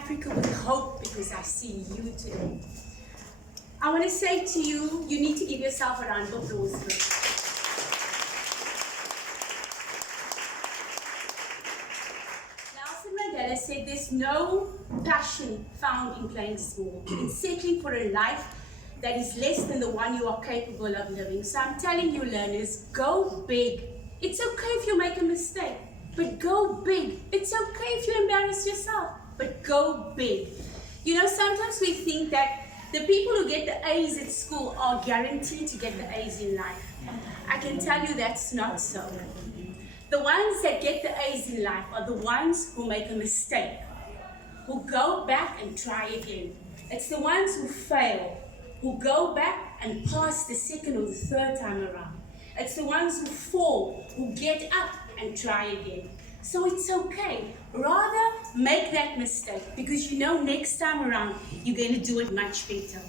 Africa with hope because I see you today. I want to say to you, you need to give yourself a round of applause for it. Nelson Mandela said there's no passion found in playing small. It's settling for a life that is less than the one you are capable of living. So I'm telling you, learners, go big. It's okay if you make a mistake, but go big. It's okay if you embarrass yourself, but go big. You know, sometimes we think that the people who get the A's at school are guaranteed to get the A's in life. I can tell you that's not so. The ones that get the A's in life are the ones who make a mistake, who go back and try again. It's the ones who fail, who go back and pass the second or the third time around. It's the ones who fall, who get up and try again. So it's okay. Rather make that mistake because you know next time around you're going to do it much better.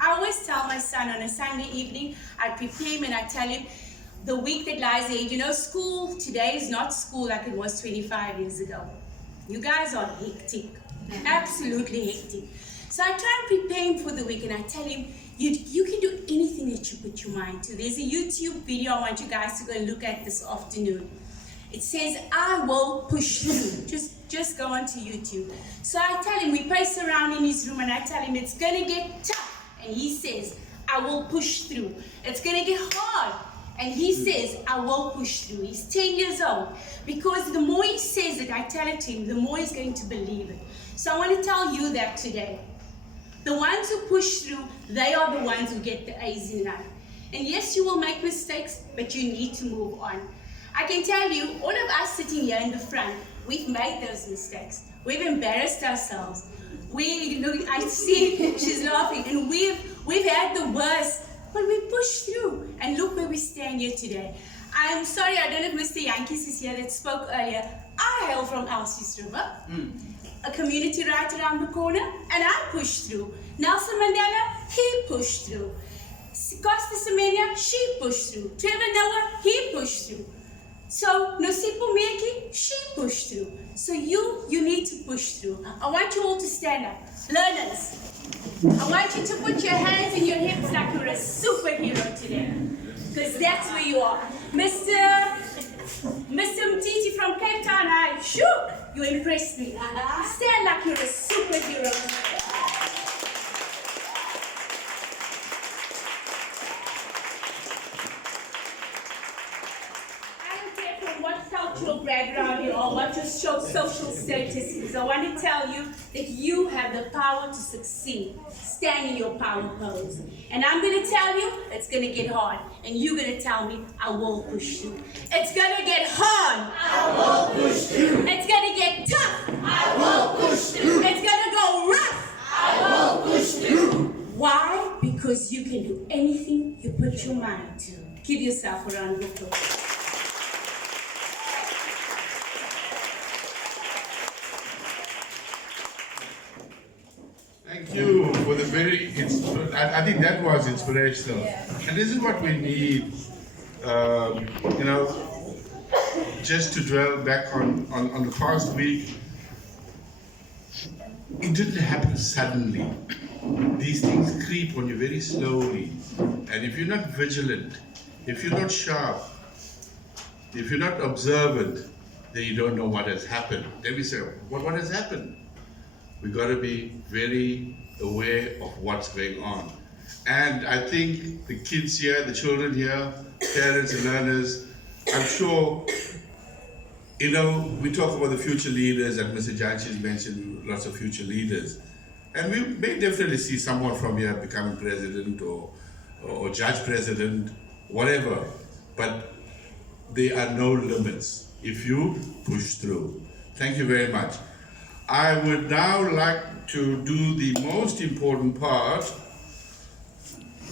I always tell my son on a Sunday evening, I prepare him and I tell him the week that lies ahead, you know, school today is not school like it was 25 years ago. You guys are hectic, absolutely hectic. So I try and prepare him for the week and I tell him, you can do anything that you put your mind to. There's a YouTube video I want you guys to go and look at this afternoon. It says, I will push through. Just go onto YouTube. So I tell him, we pace around in his room and I tell him, it's going to get tough. And he says, I will push through. It's going to get hard. And he says, I will push through. He's 10 years old. Because the more he says it, I tell it to him, the more he's going to believe it. So I want to tell you that today. The ones who push through, they are the ones who get the A's in life. And yes, you will make mistakes, but you need to move on. I can tell you, all of us sitting here in the front, we've made those mistakes. We've embarrassed ourselves. I see she's laughing, and we've had the worst, but we pushed through. And look where we stand here today. I'm sorry, I don't know if Mr. Yankees is here that spoke earlier. I hail from Elsie's River, a community right around the corner, and I pushed through. Nelson Mandela, he pushed through. Costa Semenya, she pushed through. Trevor Noah, he pushed through. So Nosipo Meki, she pushed through. So you need to push through. I want you all to stand up. Learners, I want you to put your hands in your hips like you're a superhero today. Because that's where you are. Mr. Mtiti from Cape Town, I shook. You impressed me. Stand like you're a superhero. Cultural background or what your social status is. I want to tell you that you have the power to succeed. Stand in your power pose. And I'm going to tell you it's going to get hard. And you're going to tell me I will push you. It's going to get hard. I will push you. It's going to get tough. I will push you. It's going to go rough. I will push you. Why? Because you can do anything you put your mind to. Give yourself a round of applause. Thank you for the very, I think that was inspirational. And this is what we need, just to dwell back on the past week. It didn't happen suddenly. These things creep on you very slowly. And if you're not vigilant, if you're not sharp, if you're not observant, then you don't know what has happened. Then we say, what has happened? We've got to be very aware of what's going on. And I think the kids here, the children here, parents and learners, I'm sure, we talk about the future leaders, and Mr. Janchi's mentioned lots of future leaders. And we may definitely see someone from here becoming president or judge president, whatever. But there are no limits if you push through. Thank you very much. I would now like to do the most important part,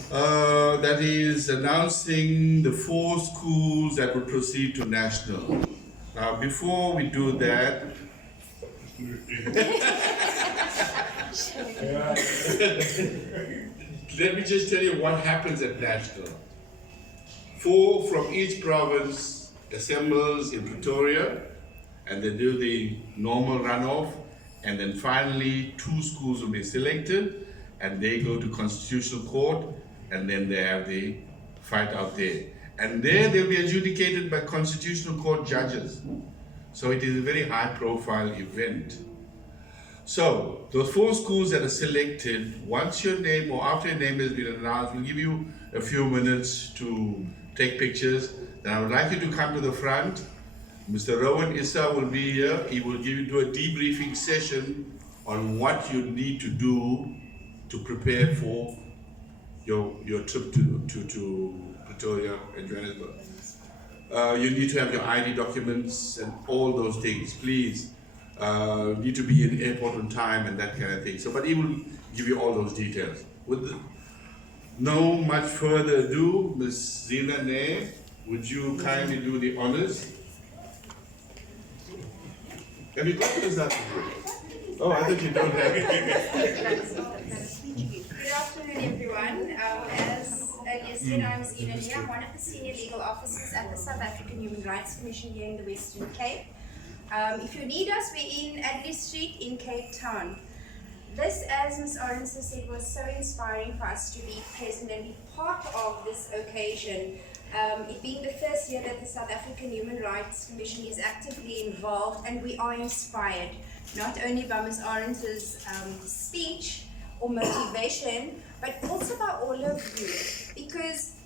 that is announcing the 4 schools that will proceed to national. Now, before we do that, let me just tell you what happens at national. 4 from each province assembles in Pretoria, and they do the normal runoff, And then finally, 2 schools will be selected, and they go to Constitutional Court, and then they have the fight out there. And there they'll be adjudicated by Constitutional Court judges. So it is a very high-profile event. So those 4 schools that are selected, once your name or after your name has been announced, we'll give you a few minutes to take pictures. Then I would like you to come to the front. Mr. Rowan Issa will be here. He will do a debriefing session on what you need to do to prepare for your trip to Pretoria and Johannesburg. You need to have your ID documents and all those things. Please, need to be in the airport on time and that kind of thing. So, but he will give you all those details. With no much further ado, Ms. Zina Ne, would you kindly do the honors? Have you got this up? Oh, I thought you don't have it. Good afternoon, everyone. As earlier said, I'm Zina Ne. I'm one of the senior legal officers at the South African Human Rights Commission here in the Western Cape. If you need us, we're in Adley Street in Cape Town. This, as Ms. Orense said, was so inspiring for us to be present and be part of this occasion. It being the first year that the South African Human Rights Commission is actively involved, and we are inspired not only by Ms. Orense's speech or motivation, but also by all of you, because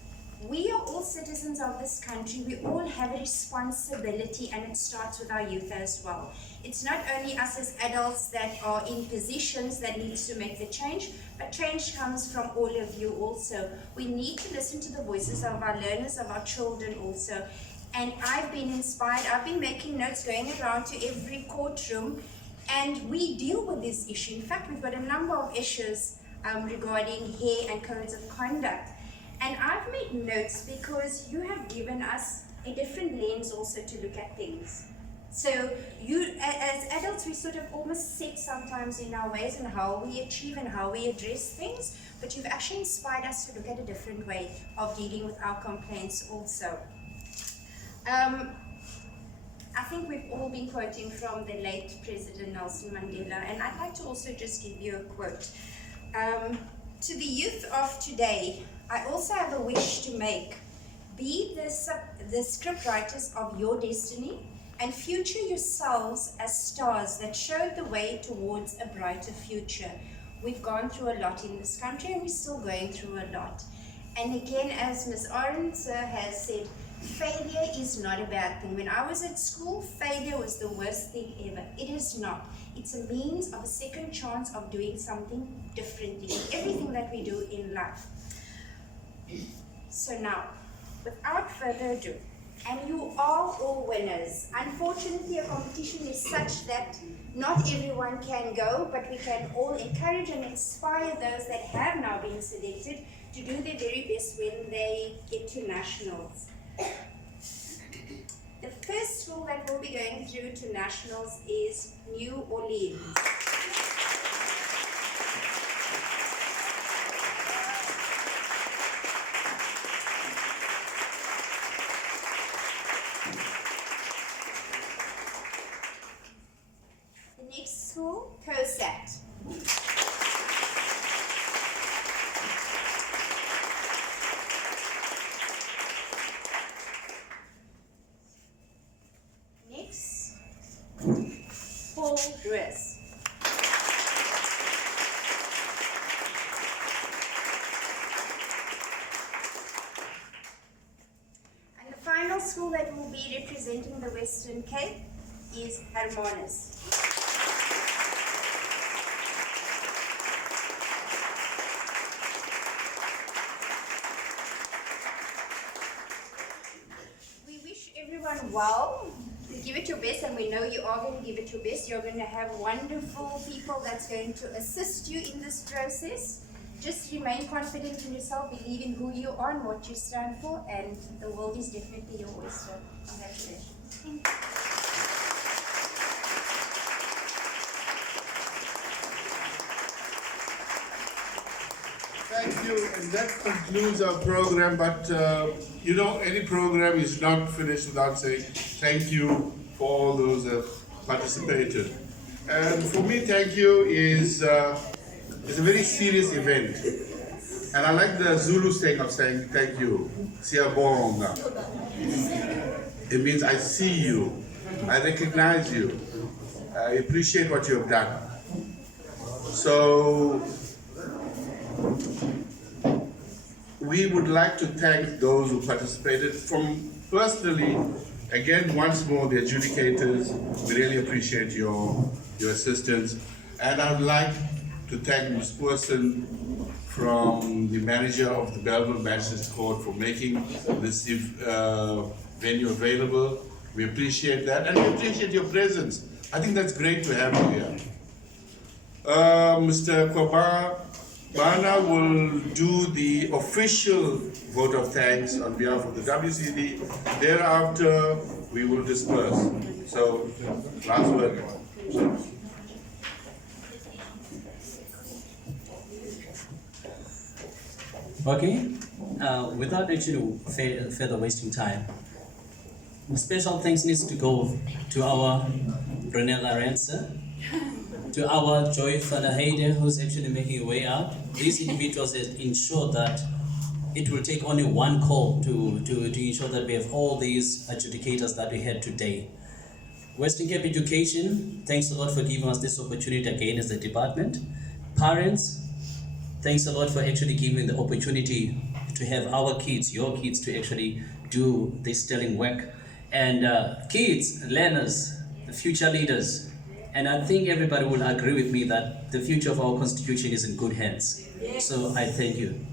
we are all citizens of this country. We all have a responsibility, and it starts with our youth as well. It's not only us as adults that are in positions that needs to make the change, but change comes from all of you also. We need to listen to the voices of our learners, of our children also. And I've been inspired. I've been making notes, going around to every courtroom, and we deal with this issue. In fact, we've got a number of issues regarding hair and codes of conduct. And I've made notes because you have given us a different lens also to look at things. So you, as adults, we sort of almost set sometimes in our ways and how we achieve and how we address things, but you've actually inspired us to look at a different way of dealing with our complaints also. I think we've all been quoting from the late President Nelson Mandela, and I'd like to also just give you a quote. To the youth of today, I also have a wish to make. Be the scriptwriters of your destiny and future yourselves as stars that show the way towards a brighter future. We've gone through a lot in this country, and we're still going through a lot. And again, as Ms. Orense has said, failure is not a bad thing. When I was at school, failure was the worst thing ever. It is not. It's a means of a second chance of doing something differently in everything that we do in life. So now, without further ado, and you are all winners. Unfortunately, a competition is such that not everyone can go, but we can all encourage and inspire those that have now been selected to do their very best when they get to nationals. The first school that will be going through to nationals is New Orleans. The next school, COSAT. Dress. And the final school that will be representing the Western Cape is Hermanus. We wish everyone well. Give it your best, and we know you are going to give it your best. You're going to have wonderful people that's going to assist you in this process. Just remain confident in yourself, believe in who you are and what you stand for, and the world is definitely your oyster. Congratulations. Thank you, and that concludes our program, but you know, any program is not finished without saying thank you for all those that participated. And for me, thank you is it's a very serious event. And I like the Zulu saying of saying thank you. Siyabonga. It means I see you, I recognize you, I appreciate what you have done. So we would like to thank those who participated. From personally, again, once more, the adjudicators, we really appreciate your assistance. And I'd like to thank Ms. Person from the manager of the Bellville Magistrates Court for making this venue available. We appreciate that, and we appreciate your presence. I think that's great to have you here. Mr. Kwabana will do the official vote of thanks on behalf of the WCD. Thereafter, we will disperse. So, last word. Okay, without actually further wasting time, special thanks needs to go to our Renella Renser, to our Joy Fadahede, who's actually making a way out. These individuals have ensured that it will take only one call to ensure that we have all these adjudicators that we had today. Western Cape Education, thanks a lot for giving us this opportunity again as a department. Parents, thanks a lot for actually giving the opportunity to have our kids, your kids, to actually do this sterling work. And kids, learners, the future leaders. And I think everybody will agree with me that the future of our constitution is in good hands. So I thank you.